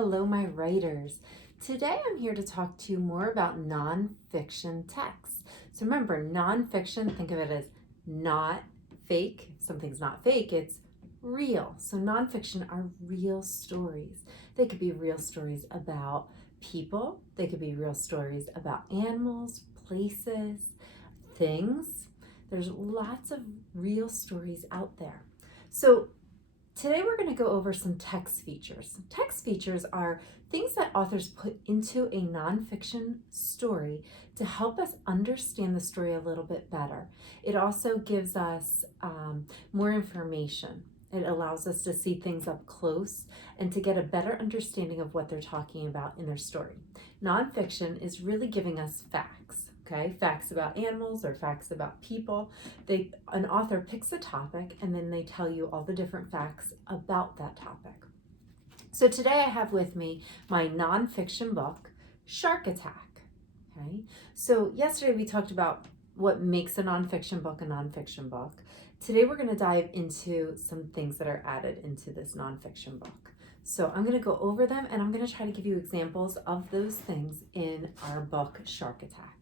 Hello, my writers. Today I'm here to talk to you more about nonfiction texts. So remember, nonfiction, think of it as not fake. If something's not fake, it's real. So nonfiction are real stories. They could be real stories about people. They could be real stories about animals, places, things. There's lots of real stories out there. So today we're going to go over some text features. Text features are things that authors put into a nonfiction story to help us understand the story a little bit better. It also gives us more information. It allows us to see things up close and to get a better understanding of what they're talking about in their story. Nonfiction is really giving us facts. Okay, facts about animals or facts about people. An author picks a topic and then they tell you all the different facts about that topic. So today I have with me my nonfiction book, Shark Attack. Okay, so yesterday we talked about what makes a nonfiction book a nonfiction book. Today we're going to dive into some things that are added into this nonfiction book. So I'm going to go over them and I'm going to try to give you examples of those things in our book, Shark Attack.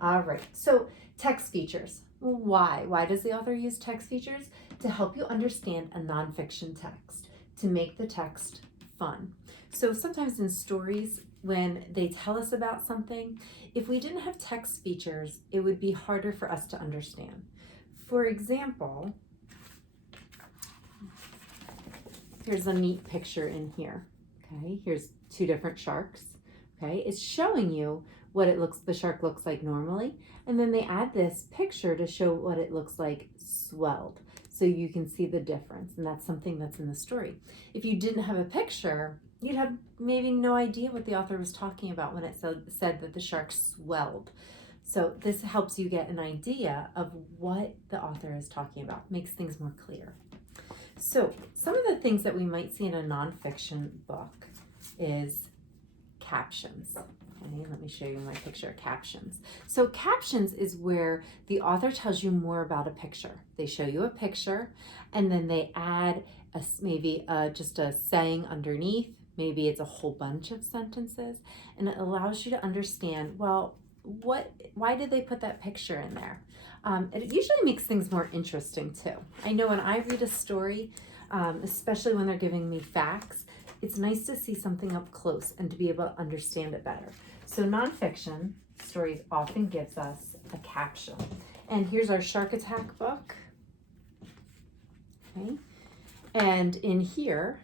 All right, so text features. Why? Why does the author use text features? To help you understand a nonfiction text, to make the text fun. So sometimes in stories, when they tell us about something, if we didn't have text features, it would be harder for us to understand. For example, here's a neat picture in here. Okay, here's two different sharks. Okay, it's showing you what the shark looks like normally, and then they add this picture to show what it looks like swelled, so you can see the difference, and that's something that's in the story. If you didn't have a picture, you'd have maybe no idea what the author was talking about when it said that the shark swelled. So this helps you get an idea of what the author is talking about, makes things more clear. So some of the things that we might see in a nonfiction book is captions. Okay, let me show you my picture, captions. So captions is where the author tells you more about a picture. They show you a picture and then they add maybe just a saying underneath. Maybe it's a whole bunch of sentences, and it allows you to understand, well, why did they put that picture in there? It usually makes things more interesting too. I know when I read a story, especially when they're giving me facts, it's nice to see something up close and to be able to understand it better. So nonfiction stories often gives us a caption. And here's our Shark Attack book. Okay. And in here,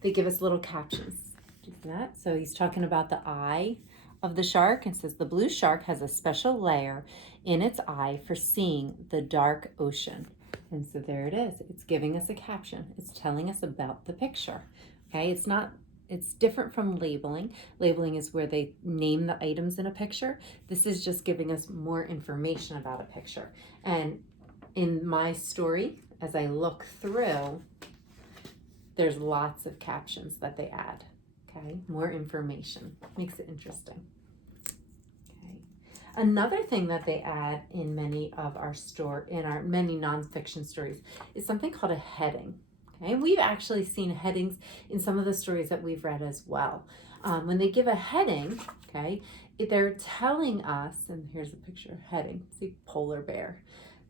they give us little captions. Do that. So he's talking about the eye of the shark and says the blue shark has a special layer in its eye for seeing the dark ocean. And so there it is. It's giving us a caption. It's telling us about the picture. Okay, it's different from labeling. Labeling is where they name the items in a picture. This is just giving us more information about a picture. And in my story, as I look through, there's lots of captions that they add. Okay, more information. Makes it interesting. Another thing that they add in many of our many nonfiction stories is something called a heading. Okay, and we've actually seen headings in some of the stories that we've read as well. When they give a heading, okay, they're telling us, and here's a picture, heading, see polar bear.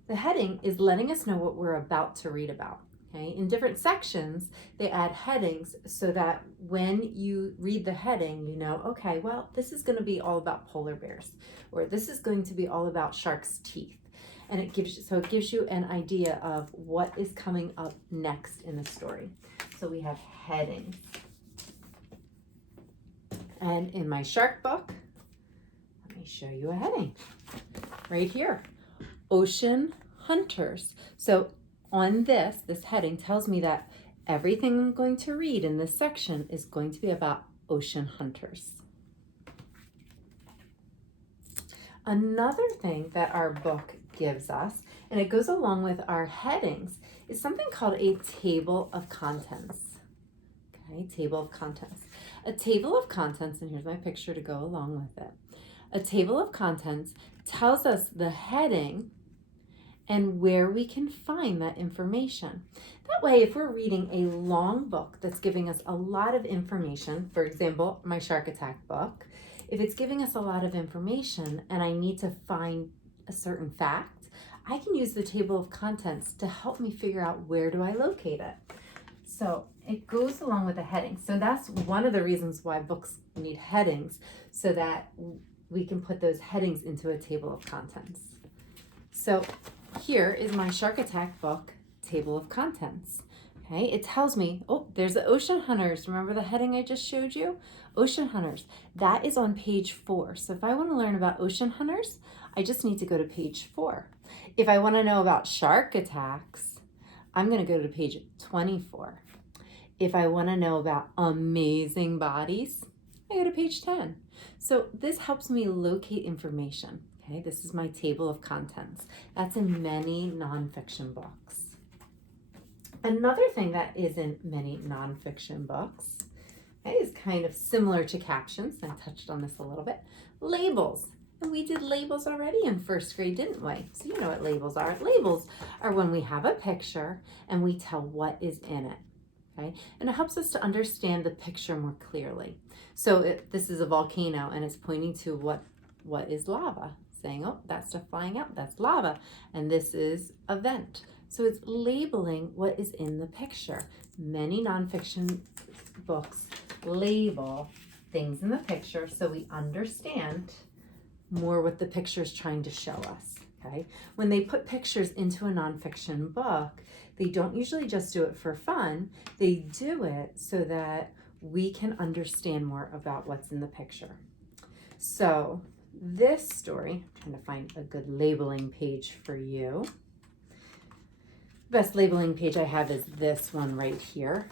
The heading is letting us know what we're about to read about. Okay, in different sections, they add headings so that when you read the heading, you know, okay, well, this is going to be all about polar bears, or this is going to be all about sharks' teeth. And it gives you an idea of what is coming up next in the story. So we have headings. And in my shark book, let me show you a heading right here. Ocean hunters. So on this heading tells me that everything I'm going to read in this section is going to be about ocean hunters. Another thing that our book gives us, and it goes along with our headings, is something called a table of contents. Okay, table of contents. A table of contents, and here's my picture to go along with it. A table of contents tells us the heading and where we can find that information. That way, if we're reading a long book that's giving us a lot of information, for example, my shark attack book, if it's giving us a lot of information and I need to find a certain fact, I can use the table of contents to help me figure out where do I locate it. So it goes along with the heading. So that's one of the reasons why books need headings, so that we can put those headings into a table of contents. So here is my shark attack book table of contents. Okay, it tells me, oh, there's the ocean hunters. Remember the heading I just showed you? Ocean hunters. That is on page 4. So if I want to learn about ocean hunters, I just need to go to page 4. If I want to know about shark attacks, I'm going to go to page 24. If I want to know about amazing bodies, I go to page 10. So this helps me locate information. Okay, this is my table of contents. That's in many nonfiction books. Another thing that is in many nonfiction books, okay, is kind of similar to captions. I touched on this a little bit. Labels. And we did labels already in first grade, didn't we? So you know what labels are. Labels are when we have a picture and we tell what is in it. Okay? And it helps us to understand the picture more clearly. So this is a volcano and it's pointing to what is lava. Saying, oh, that's stuff flying out, that's lava. And this is a vent. So it's labeling what is in the picture. Many nonfiction books label things in the picture so we understand more what the picture is trying to show us. Okay? When they put pictures into a nonfiction book, they don't usually just do it for fun. They do it so that we can understand more about what's in the picture. So this story, I'm trying to find a good labeling page for you. The best labeling page I have is this one right here.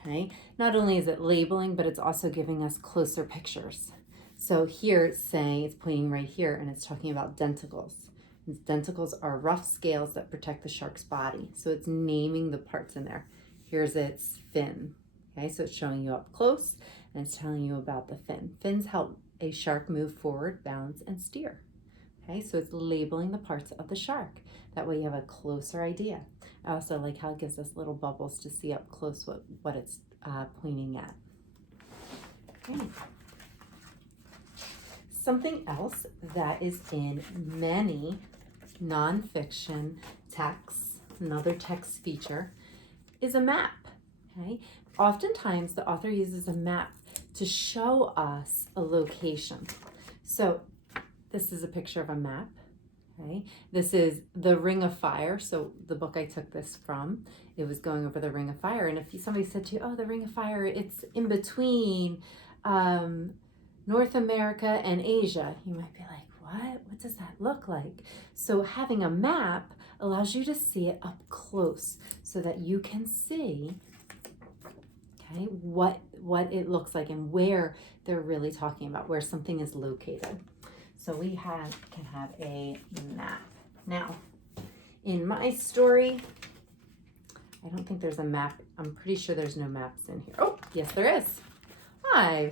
Okay, not only is it labeling, but it's also giving us closer pictures. So here it's saying, it's pointing right here, and it's talking about denticles. And denticles are rough scales that protect the shark's body. So it's naming the parts in there. Here's its fin. Okay, so it's showing you up close, and it's telling you about the fin. Fins help a shark move forward, balance, and steer. Okay, so it's labeling the parts of the shark. That way you have a closer idea. I also like how it gives us little bubbles to see up close what it's pointing at. Okay. Something else that is in many nonfiction texts, another text feature, is a map. Okay? Oftentimes the author uses a map to show us a location. So this is a picture of a map. Okay, this is the Ring of Fire. So the book I took this from, it was going over the Ring of Fire. And if somebody said to you, oh, the Ring of Fire, it's in between North America and Asia, you might be like, what? What does that look like? So having a map allows you to see it up close so that you can see, okay, what it looks like and where they're really talking about, where something is located. So we can have a map. Now, in my story, I don't think there's a map. I'm pretty sure there's no maps in here. Oh, yes, there is. I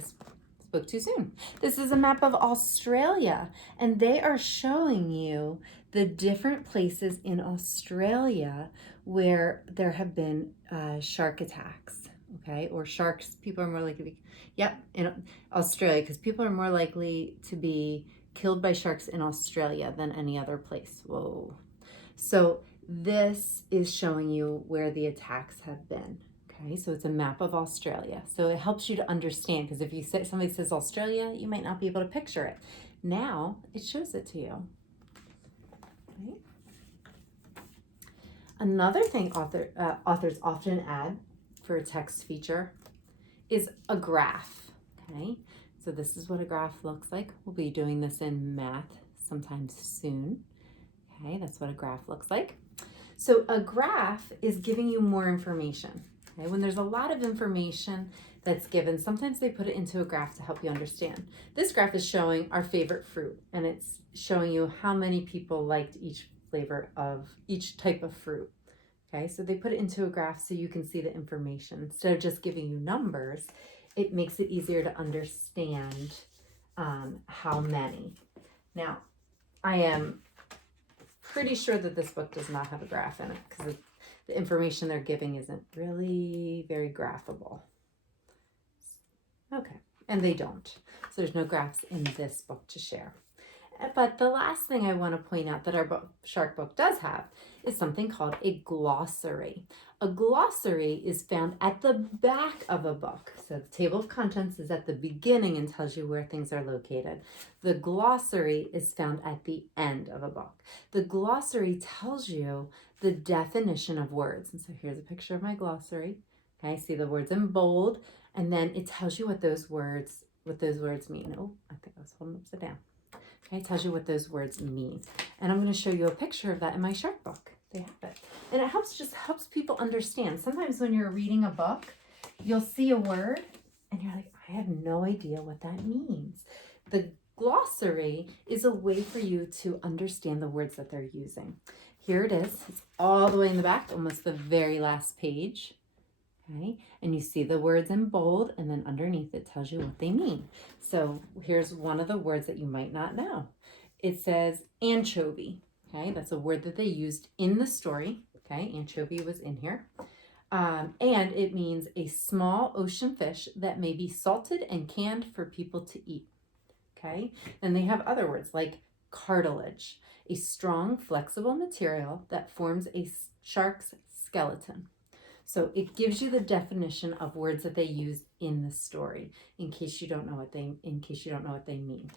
spoke too soon. This is a map of Australia, and they are showing you the different places in Australia where there have been shark attacks. Okay, or sharks, people are more likely to be, in Australia, because people are more likely to be killed by sharks in Australia than any other place. Whoa. So this is showing you where the attacks have been. Okay, so it's a map of Australia. So it helps you to understand, because if you say somebody says Australia, you might not be able to picture it. Now it shows it to you. Okay. Another thing authors often add for a text feature is a graph. Okay, so this is what a graph looks like. We'll be doing this in math sometime soon. Okay, that's what a graph looks like. So a graph is giving you more information. Okay, when there's a lot of information that's given, sometimes they put it into a graph to help you understand. This graph is showing our favorite fruit, and it's showing you how many people liked each flavor of each type of fruit. Okay, so they put it into a graph so you can see the information. Instead of just giving you numbers, it makes it easier to understand how many. Now, I am pretty sure that this book does not have a graph in it because the information they're giving isn't really very graphable. Okay, and they don't. So there's no graphs in this book to share. But the last thing I want to point out that our shark book does have is something called a glossary. A glossary is found at the back of a book. So the table of contents is at the beginning and tells you where things are located. The glossary is found at the end of a book. The glossary tells you the definition of words. And so here's a picture of my glossary. Okay, see the words in bold, and then it tells you what those words mean. Oh, I think I was holding upside down. Okay, it tells you what those words mean. And I'm going to show you a picture of that in my shark book. They have it. And it helps people understand. Sometimes when you're reading a book, you'll see a word and you're like, I have no idea what that means. The glossary is a way for you to understand the words that they're using. Here it is. It's all the way in the back, almost the very last page. Okay, and you see the words in bold, and then underneath it tells you what they mean. So here's one of the words that you might not know. It says anchovy. Okay, that's a word that they used in the story. Okay, anchovy was in here. And it means a small ocean fish that may be salted and canned for people to eat. Okay, then they have other words like cartilage, a strong, flexible material that forms a shark's skeleton. So it gives you the definition of words that they use in the story, in case you don't know what they mean.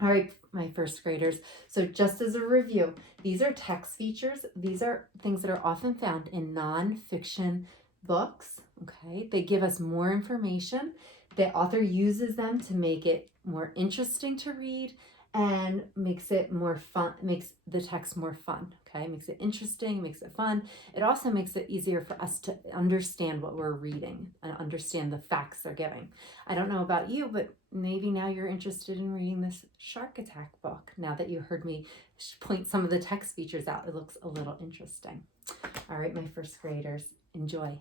All right, my first graders. So just as a review, these are text features. These are things that are often found in nonfiction books. Okay, they give us more information. The author uses them to make it more interesting to read and makes it more fun, makes the text more fun, okay? Makes it interesting, makes it fun. It also makes it easier for us to understand what we're reading and understand the facts they're giving. I don't know about you, but maybe now you're interested in reading this shark attack book. Now that you heard me point some of the text features out, it looks a little interesting. All right, my first graders, enjoy.